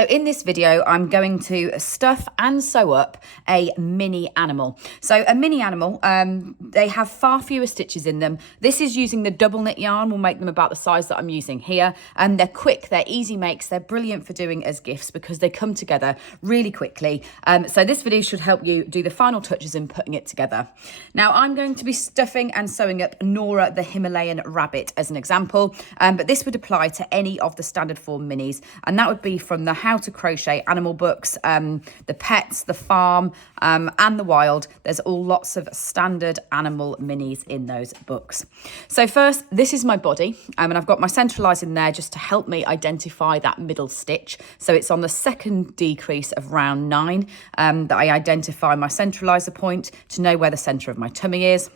So in this video, I'm going to stuff and sew up a mini animal. So a mini animal, they have far fewer stitches in them. This is using the double knit yarn. We'll make them about the size that I'm using here. And they're quick, they're easy makes. They're brilliant for doing as gifts because they come together really quickly. So this video should help you do the final touches in putting it together. Now I'm going to be stuffing and sewing up Nora the Himalayan rabbit as an example. But this would apply to any of the standard form minis. And that would be from the How to Crochet animal books, the Pets, the Farm, and the Wild. There's all lots of standard animal minis in those books. So first, this is my body, and I've got my centraliser in there just to help me identify that middle stitch. So it's on the second decrease of round 9 that I identify my centraliser point to know where the centre of my tummy is.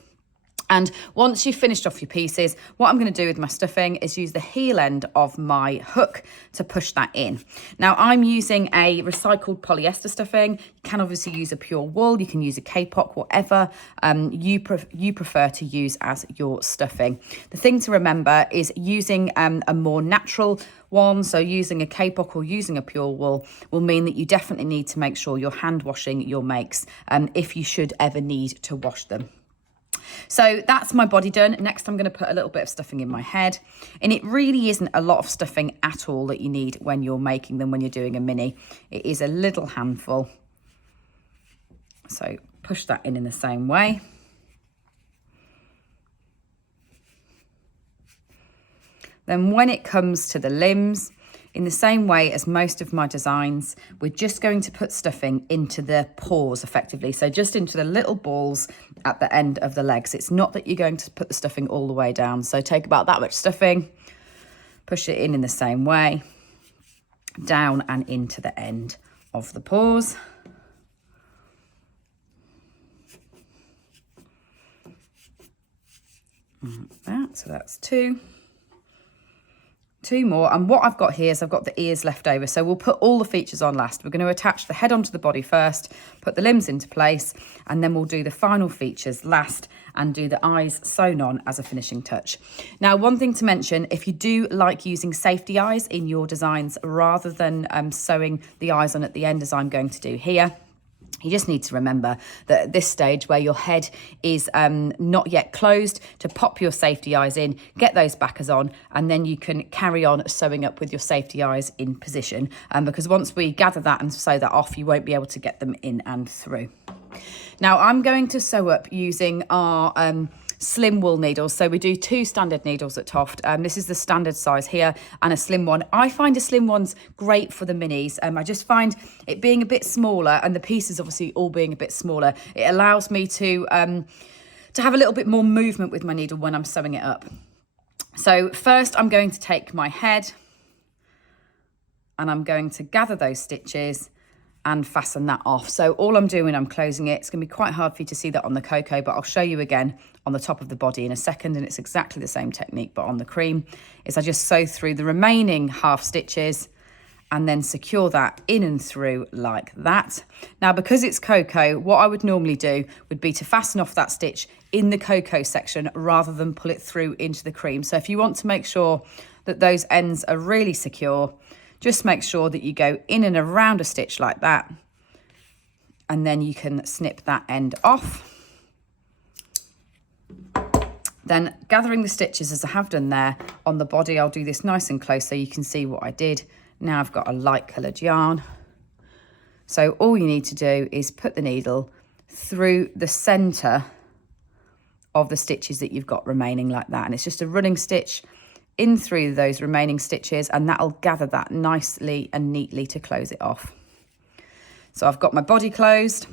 And once you've finished off your pieces, what I'm going to do with my stuffing is use the heel end of my hook to push that in. Now I'm using a recycled polyester stuffing. You can obviously use a pure wool, you can use a kapok, whatever you prefer to use as your stuffing. The thing to remember is using a more natural one, so using a kapok or using a pure wool will mean that you definitely need to make sure you're hand washing your makes if you should ever need to wash them. So that's my body done. Next, I'm going to put a little bit of stuffing in my head. And it really isn't a lot of stuffing at all that you need when you're making them, when you're doing a mini. It is a little handful. So push that in the same way. Then when it comes to the limbs, in the same way as most of my designs, we're just going to put stuffing into the paws effectively. So just into the little balls at the end of the legs. It's not that you're going to put the stuffing all the way down. So take about that much stuffing, push it in the same way, down and into the end of the paws. Like that, so that's two more, and what I've got here is I've got the ears left over, so we'll put all the features on last. We're going to attach the head onto the body first, put the limbs into place, and then we'll do the final features last and do the eyes sewn on as a finishing touch. Now, one thing to mention, if you do like using safety eyes in your designs rather than sewing the eyes on at the end as I'm going to do here, you just need to remember that at this stage where your head is not yet closed, to pop your safety eyes in, get those backers on, and then you can carry on sewing up with your safety eyes in position. Because once we gather that and sew that off, you won't be able to get them in and through. Now I'm going to sew up using our slim wool needles. So we do 2 standard needles at TOFT. This is the standard size here and a slim one. I find a slim one's great for the minis. I just find it being a bit smaller, and the pieces obviously all being a bit smaller, it allows me to have a little bit more movement with my needle when I'm sewing it up. So first I'm going to take my head and I'm going to gather those stitches and fasten that off. So all I'm doing, I'm closing it. It's going to be quite hard for you to see that on the cocoa, but I'll show you again on the top of the body in a second, and it's exactly the same technique, but on the cream, is I just sew through the remaining half stitches and then secure that in and through like that. Now, because it's cocoa, what I would normally do would be to fasten off that stitch in the cocoa section rather than pull it through into the cream. So if you want to make sure that those ends are really secure, just make sure that you go in and around a stitch like that, and then you can snip that end off. Then gathering the stitches as I have done there on the body, I'll do this nice and close so you can see what I did. Now I've got a light coloured yarn. So all you need to do is put the needle through the centre of the stitches that you've got remaining like that. And it's just a running stitch in through those remaining stitches, and that'll gather that nicely and neatly to close it off. So I've got my body closed.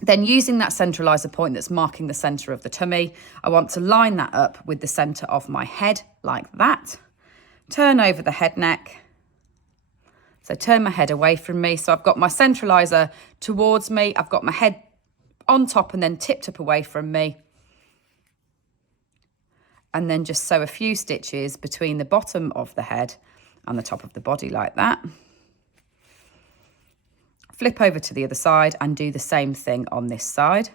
Then using that centraliser point that's marking the centre of the tummy, I want to line that up with the centre of my head like that. Turn over the head neck. So turn my head away from me. So I've got my centraliser towards me. I've got my head on top and then tipped up away from me. And then just sew a few stitches between the bottom of the head and the top of the body like that. Flip over to the other side and do the same thing on this side.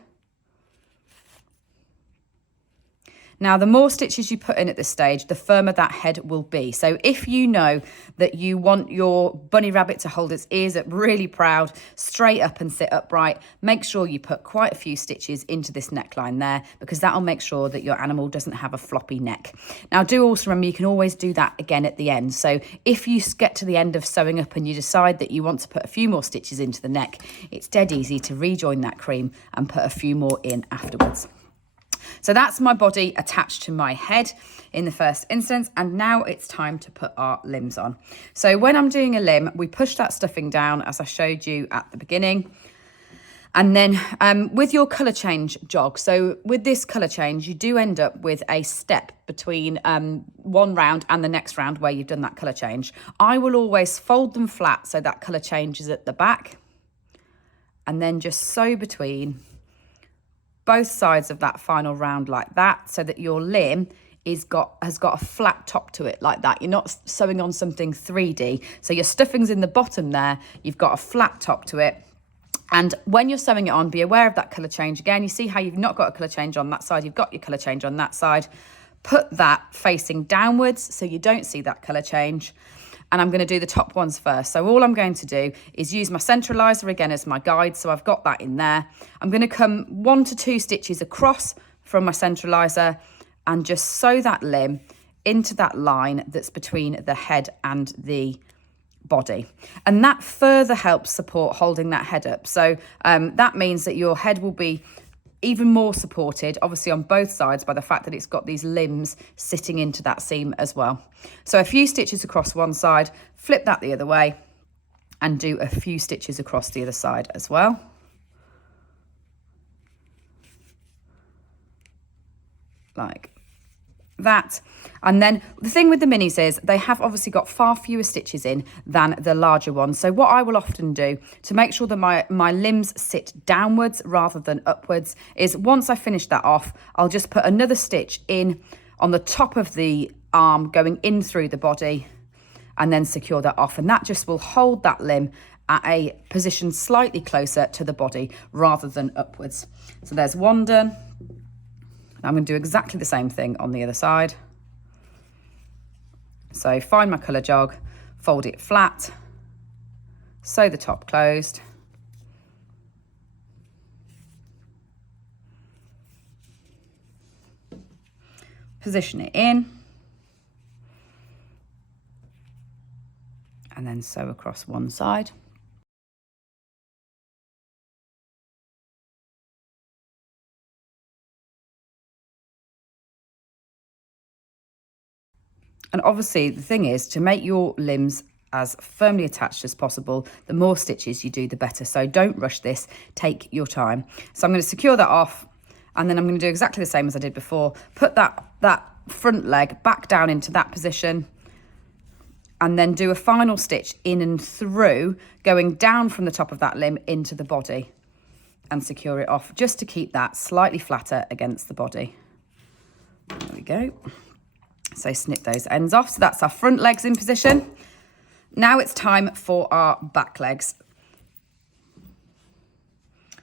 Now, the more stitches you put in at this stage, the firmer that head will be. So if you know that you want your bunny rabbit to hold its ears up really proud, straight up and sit upright, make sure you put quite a few stitches into this neckline there, because that'll make sure that your animal doesn't have a floppy neck. Now, do also remember you can always do that again at the end. So if you get to the end of sewing up and you decide that you want to put a few more stitches into the neck, it's dead easy to rejoin that cream and put a few more in afterwards. So that's my body attached to my head in the first instance, and now it's time to put our limbs on. So when I'm doing a limb, we push that stuffing down as I showed you at the beginning. And then with your colour change jog, so with this colour change, you do end up with a step between one round and the next round where you've done that colour change. I will always fold them flat so that colour change is at the back, and then just sew between both sides of that final round like that, so that your limb has got a flat top to it like that. You're not sewing on something 3D. So your stuffing's in the bottom there, you've got a flat top to it. And when you're sewing it on, be aware of that colour change. Again, you see how you've not got a colour change on that side, you've got your colour change on that side. Put that facing downwards so you don't see that colour change. And I'm going to do the top ones first. So all I'm going to do is use my centraliser again as my guide. So I've got that in there. I'm going to come 1 to 2 stitches across from my centraliser and just sew that limb into that line that's between the head and the body. And that further helps support holding that head up. So that means that your head will be even more supported, obviously on both sides, by the fact that it's got these limbs sitting into that seam as well. So a few stitches across one side, flip that the other way, and do a few stitches across the other side as well. Like that. And then the thing with the minis is they have obviously got far fewer stitches in than the larger ones. So what I will often do to make sure that my limbs sit downwards rather than upwards is, once I finish that off, I'll just put another stitch in on the top of the arm going in through the body, and then secure that off. And that just will hold that limb at a position slightly closer to the body rather than upwards. So there's one done. I'm going to do exactly the same thing on the other side. So find my colour jog, fold it flat, sew the top closed. Position it in. And then sew across one side. And obviously the thing is, to make your limbs as firmly attached as possible, the more stitches you do, the better. So don't rush this, take your time. So I'm going to secure that off, and then I'm going to do exactly the same as I did before. Put that front leg back down into that position, and then do a final stitch in and through, going down from the top of that limb into the body, and secure it off just to keep that slightly flatter against the body. There we go. So snip those ends off. So that's our front legs in position. Now it's time for our back legs.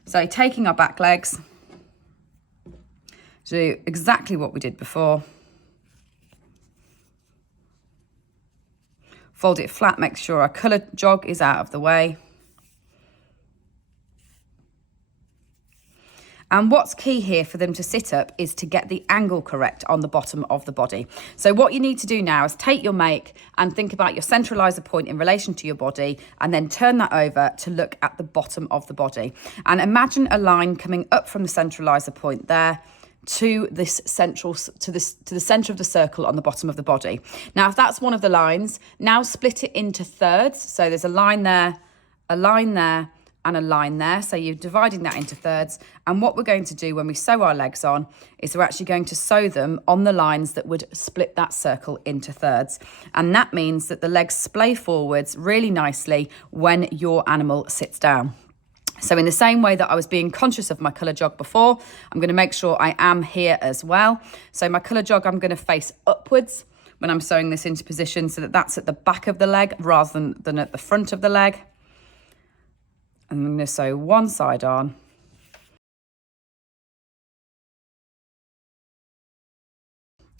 So taking our back legs, do exactly what we did before. Fold it flat, make sure our colour jog is out of the way. And what's key here for them to sit up is to get the angle correct on the bottom of the body. So what you need to do now is take your make and think about your centraliser point in relation to your body, and then turn that over to look at the bottom of the body. And imagine a line coming up from the centraliser point there to this central, to the centre of the circle on the bottom of the body. Now, if that's one of the lines, now split it into thirds. So there's a line there, a line there, and a line there. So you're dividing that into thirds. And what we're going to do when we sew our legs on is we're actually going to sew them on the lines that would split that circle into thirds. And that means that the legs splay forwards really nicely when your animal sits down. So in the same way that I was being conscious of my colour jog before, I'm going to make sure I am here as well. So my colour jog, I'm going to face upwards when I'm sewing this into position, so that that's at the back of the leg rather than at the front of the leg. And I'm going to sew one side on,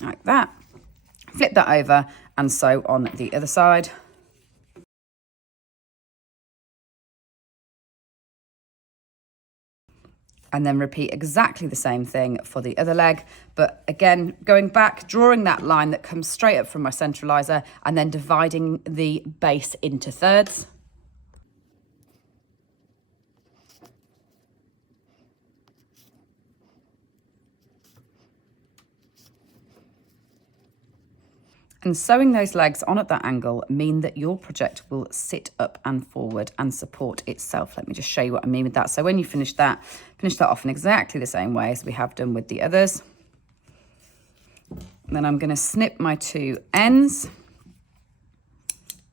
like that. Flip that over and sew on the other side. And then repeat exactly the same thing for the other leg. But again, going back, drawing that line that comes straight up from my centraliser and then dividing the base into thirds. And sewing those legs on at that angle mean that your project will sit up and forward and support itself. Let me just show you what I mean with that. So when you finish that off in exactly the same way as we have done with the others. And then I'm going to snip my 2 ends.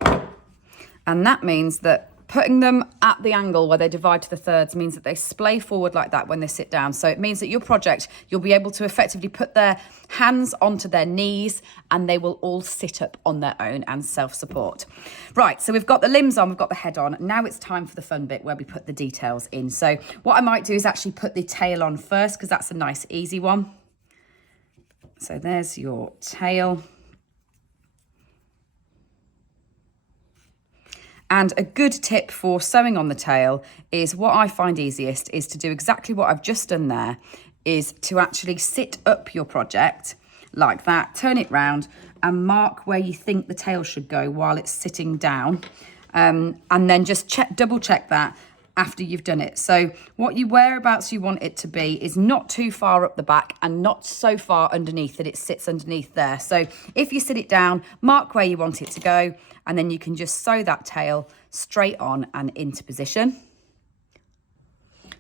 And that means that putting them at the angle where they divide to the thirds means that they splay forward like that when they sit down. So it means that your project, you'll be able to effectively put their hands onto their knees and they will all sit up on their own and self-support. Right, so we've got the limbs on, we've got the head on. Now it's time for the fun bit where we put the details in. So what I might do is actually put the tail on first because that's a nice easy one. So there's your tail. And a good tip for sewing on the tail is what I find easiest is to do exactly what I've just done there, is to actually sit up your project like that, turn it round and mark where you think the tail should go while it's sitting down. And then just double check that after you've done it. So whereabouts you want it to be is not too far up the back and not so far underneath that it sits underneath there. So if you sit it down, mark where you want it to go, and then you can just sew that tail straight on and into position.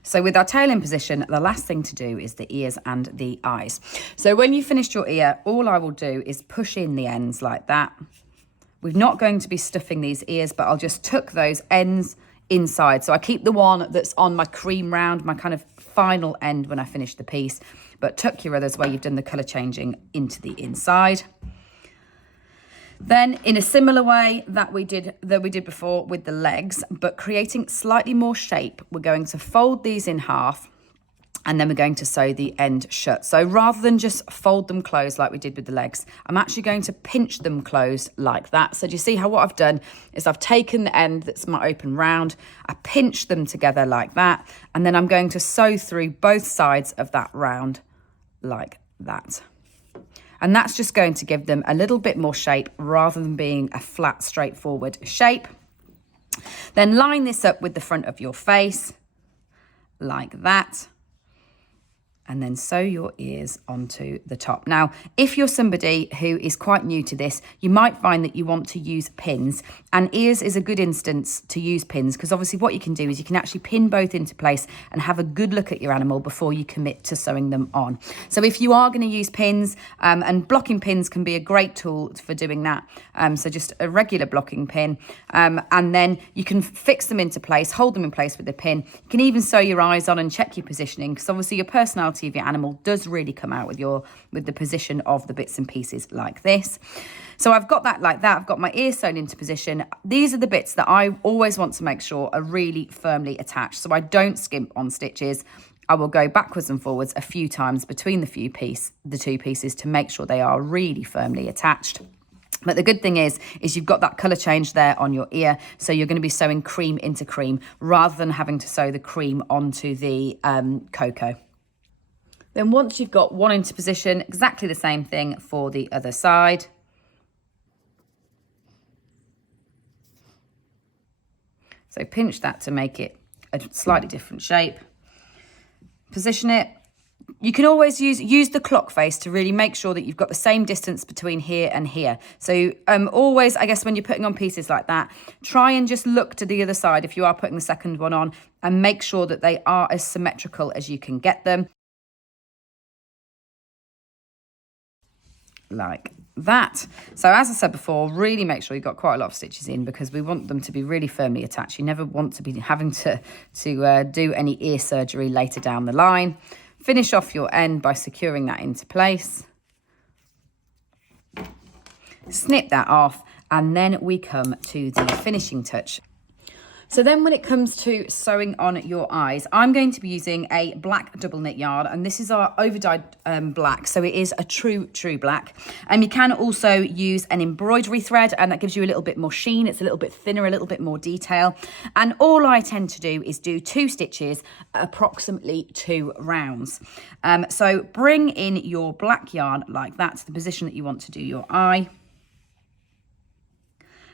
So with our tail in position, the last thing to do is the ears and the eyes. So when you've finished your ear, all I will do is push in the ends like that. We're not going to be stuffing these ears, but I'll just tuck those ends inside. So I keep the one that's on my cream round, my kind of final end when I finish the piece, but tuck your others where you've done the colour changing into the inside. Then in a similar way that we did before with the legs, but creating slightly more shape, we're going to fold these in half and then we're going to sew the end shut. So rather than just fold them closed like we did with the legs, I'm actually going to pinch them closed like that. So do you see how what I've done is I've taken the end that's my open round, I pinch them together like that, and then I'm going to sew through both sides of that round like that. And that's just going to give them a little bit more shape rather than being a flat, straightforward shape. Then line this up with the front of your face like that. And then sew your ears onto the top. Now, if you're somebody who is quite new to this, you might find that you want to use pins, and ears is a good instance to use pins because obviously what you can do is you can actually pin both into place and have a good look at your animal before you commit to sewing them on. So if you are going to use pins, and blocking pins can be a great tool for doing that. So just a regular blocking pin, and then you can fix them into place, hold them in place with the pin. You can even sew your eyes on and check your positioning because obviously your personality of your animal does really come out with the position of the bits and pieces like this. So I've got that like that. I've got my ear sewn into position. These are the bits that I always want to make sure are really firmly attached, so I don't skimp on stitches. I will go backwards and forwards a few times between the two pieces to make sure they are really firmly attached. But the good thing is you've got that colour change there on your ear, so you're going to be sewing cream into cream rather than having to sew the cream onto the cocoa. Then once you've got one into position, exactly the same thing for the other side. So pinch that to make it a slightly different shape. Position it. You can always use the clock face to really make sure that you've got the same distance between here and here. So always, I guess, when you're putting on pieces like that, try and just look to the other side if you are putting the second one on and make sure that they are as symmetrical as you can get them. Like that. So as I said before, really make sure you've got quite a lot of stitches in because we want them to be really firmly attached. You never want to be having to do any ear surgery later down the line. Finish off your end by securing that into place. Snip that off, and then we come to the finishing touch. So then when it comes to sewing on your eyes, I'm going to be using a black double knit yarn, and this is our over-dyed black, so it is a true black. And you can also use an embroidery thread, and that gives you a little bit more sheen. It's a little bit thinner, a little bit more detail. And all I tend to do is do 2 stitches at approximately 2 rounds. So bring in your black yarn like that to the position that you want to do your eye,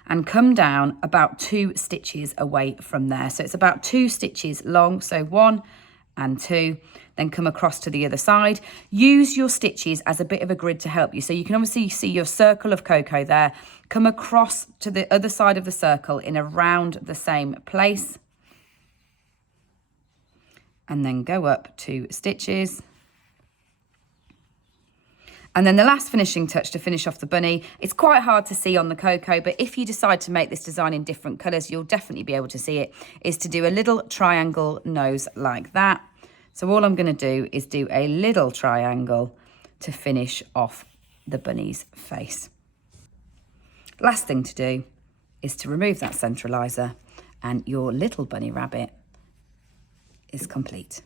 and come down about 2 stitches away from there. So it's about 2 stitches long, so 1 and 2, then come across to the other side. Use your stitches as a bit of a grid to help you. So you can obviously see your circle of cocoa there. Come across to the other side of the circle in around the same place. And then go up 2 stitches. And then the last finishing touch to finish off the bunny, it's quite hard to see on the cocoa, but if you decide to make this design in different colours, you'll definitely be able to see it, is to do a little triangle nose like that. So all I'm going to do is do a little triangle to finish off the bunny's face. Last thing to do is to remove that centraliser, and your little bunny rabbit is complete.